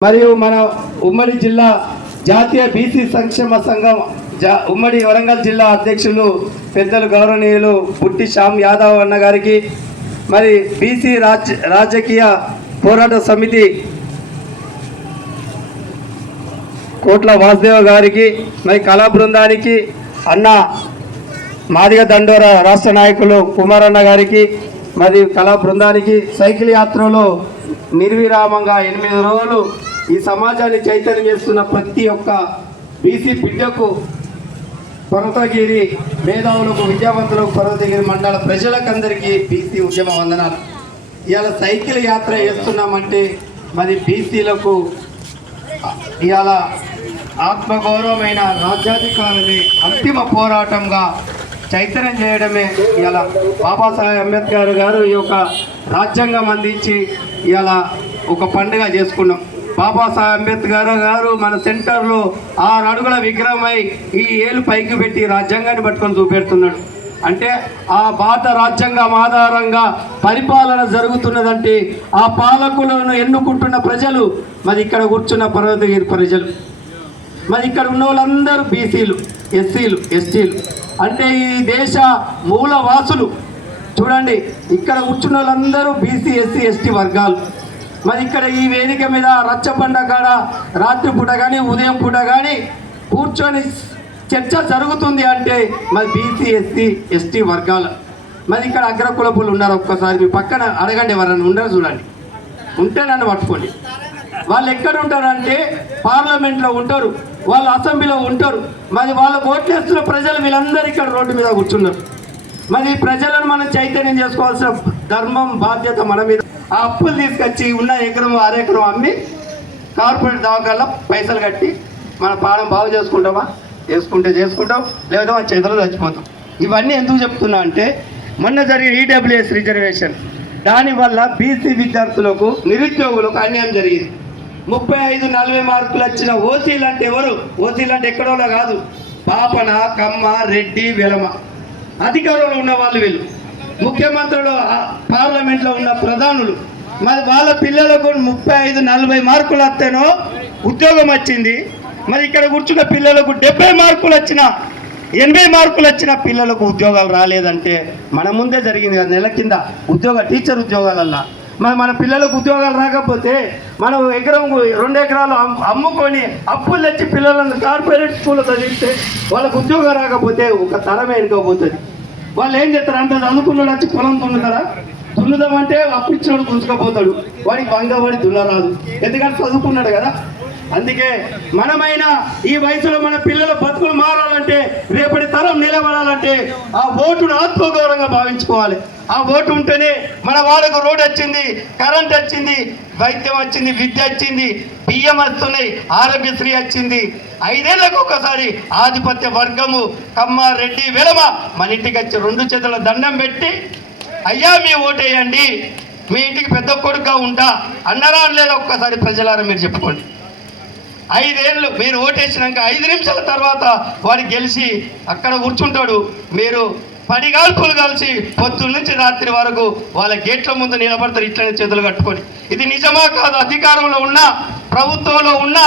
మరియు మన ఉమ్మడి జిల్లా జాతీయ బీసీ సంక్షేమ సంఘం జా- ఉమ్మడి వరంగల్ జిల్లా అధ్యక్షులు పెద్దలు గౌరవనీయులు పుట్టి శ్యామ్ యాదవ్ అన్న గారికి మరి బీసీ రాజ్ రాజకీయ పోరాట సమితి కోట్ల వాసుదేవ్ గారికి మరి కళా బృందానికి అన్న మాదిగ దండోర రాష్ట్ర నాయకులు కుమారన్న గారికి మరి కళా బృందానికి సైకిల్ యాత్రలో నిర్విరామంగా ఎనిమిది రోజులు ఈ సమాజాన్ని చైతన్యం చేస్తున్న ప్రతి ఒక్క బీసీ బిడ్డకు కొరతగిరి మేధావులకు విద్యావంతులకు కొరతగిరి మండల ప్రజలకందరికీ బీసీ ఉద్యమ వందనాలు. ఇవాళ సైకిల్ యాత్ర చేస్తున్నామంటే మరి బీసీలకు ఇవాళ ఆత్మగౌరవమైన రాజ్యాధికారాన్ని అంతిమ పోరాటంగా చైతన్యం చేయడమే ఇవాళ బాబాసాహెబ్ అంబేద్కర్ గారు ఈ యొక్క రాజ్యాంగం అందించి ఇవాళ ఒక పండుగ చేసుకున్నాం. బాబాసాహెబ్ అంబేద్కర్ గారు మన సెంటర్లో ఆరు అడుగుల విగ్రహమై ఈ ఏలు పైకి పెట్టి రాజ్యాంగాన్ని పట్టుకొని చూపెడుతున్నాడు. అంటే ఆ భారత రాజ్యాంగం ఆధారంగా పరిపాలన జరుగుతున్నదంటే ఆ పాలకులను ఎన్నుకుంటున్న ప్రజలు మరి ఇక్కడ కూర్చున్న పర్వతగిరి ప్రజలు. మరి ఇక్కడ ఉన్న వాళ్ళందరూ బీసీలు ఎస్సీలు ఎస్టీలు. అంటే ఈ దేశ మూల వాసులు చూడండి ఇక్కడ కూర్చున్న వాళ్ళందరూ బీసీ ఎస్సీ ఎస్టీ వర్గాలు. మరి ఇక్కడ ఈ వేదిక మీద రచ్చబండ కాడ రాత్రి పూట కానీ ఉదయం పూట కానీ కూర్చొని చర్చ జరుగుతుంది అంటే మరి బీసీ ఎస్సీ ఎస్టీ వర్గాలు. మరి ఇక్కడ అగ్రకులపులు ఉన్నారు ఒక్కసారి మీ పక్కన అడగండి ఎవరన్నా ఉండరు చూడండి. ఉంటే నన్ను పట్టుకోండి. వాళ్ళు ఎక్కడ ఉంటారంటే పార్లమెంట్లో ఉంటారు వాళ్ళు అసెంబ్లీలో ఉంటారు. మరి వాళ్ళ ఓట్లేస్తున్న ప్రజలు వీళ్ళందరూ ఇక్కడ రోడ్డు మీద కూర్చున్నారు. మరి ప్రజలను మనం చైతన్యం చేసుకోవాల్సిన ధర్మం బాధ్యత మన మీద ఆ అప్పులు తీసుకొచ్చి ఉన్న ఎకరం అరెకరం అమ్మి కార్పొరేట్ దవాఖాల్లో పైసలు కట్టి మన పాడం బాగు చేసుకుంటామా? చేసుకుంటే చేసుకుంటాం లేదా మన చేతిలో చచ్చిపోతాం. ఇవన్నీ ఎందుకు చెప్తున్నా అంటే మొన్న జరిగిన ఈడబ్ల్యూఎస్ రిజర్వేషన్ దానివల్ల బీసీ విద్యార్థులకు నిరుద్యోగులకు అన్యాయం జరిగింది. ముప్పై ఐదు నలభై మార్కులు వచ్చిన ఓసీలు అంటే ఎవరు? ఓసీలు అంటే ఎక్కడోలో కాదు. పాపన కమ్మ రెడ్డి వెలమ అధికారంలో ఉన్న వాళ్ళు వీళ్ళు. ముఖ్యమంత్రులు పార్లమెంట్లో ఉన్న ప్రధానులు. మరి వాళ్ళ పిల్లలకు ముప్పై ఐదు నలభై మార్కులు వస్తేనో ఉద్యోగం వచ్చింది. మరి ఇక్కడ కూర్చున్న పిల్లలకు డెబ్బై మార్కులు వచ్చిన ఎనభై మార్కులు వచ్చిన పిల్లలకు ఉద్యోగాలు రాలేదంటే మన ముందే జరిగింది కదా నెల కింద ఉద్యోగ టీచర్ ఉద్యోగాలల్లా. మరి మన పిల్లలకు ఉద్యోగాలు రాకపోతే మనం ఎకరం రెండు ఎకరాలు అమ్ముకొని అప్పులు తెచ్చి పిల్లలను కార్పొరేట్ స్కూల్లో చదివిస్తే వాళ్ళకు ఉద్యోగం రాకపోతే ఒక తరమే వెనుకపోతుంది వాళ్ళు ఏం చేస్తారు అంత చదువుకున్నాడు వచ్చి పొలం దున్నుతారా దున్నుదామంటే అప్పు ఇచ్చినోడు గుంజుకపోతాడు వాడికి వంగవాడి దున్నరాదు. ఎందుకంటే చదువుకున్నాడు కదా. అందుకే మనమైనా ఈ వయసులో మన పిల్లల బతుకు ఆ ఓటును ఆత్మగౌరవంగా భావించుకోవాలి. ఆ ఓటు ఉంటేనే మన వాళ్ళకు రోడ్ వచ్చింది కరెంట్ వచ్చింది వైద్యం వచ్చింది విద్య వచ్చింది బియ్యం వస్తున్నాయి ఆరోగ్యశ్రీ వచ్చింది. ఐదేళ్ళకు ఒకసారి ఆధిపత్య వర్గము కమ్మ రెడ్డి వెలమ మన ఇంటికి వచ్చి రెండు చేతుల దండం పెట్టి అయ్యా మీ ఓటేయండి. మీ ఇంటికి పెద్ద కొడుకుగా ఉంటా. అన్నరా లేదా ఒక్కసారి ప్రజలారా మీరు చెప్పుకోండి. ఐదేళ్ళు మీరు ఓటేసినాక ఐదు నిమిషాల తర్వాత వాడు గెలిచి అక్కడ కూర్చుంటాడు. మీరు పడి గాల్పులు కలిసి పొద్దున్న నుంచి రాత్రి వరకు వాళ్ళ గేట్ల ముందు నిలబడతారు ఇట్లనే చేతులు కట్టుకొని. ఇది నిజమా కాదు? అధికారంలో ఉన్న ప్రభుత్వంలో ఉన్న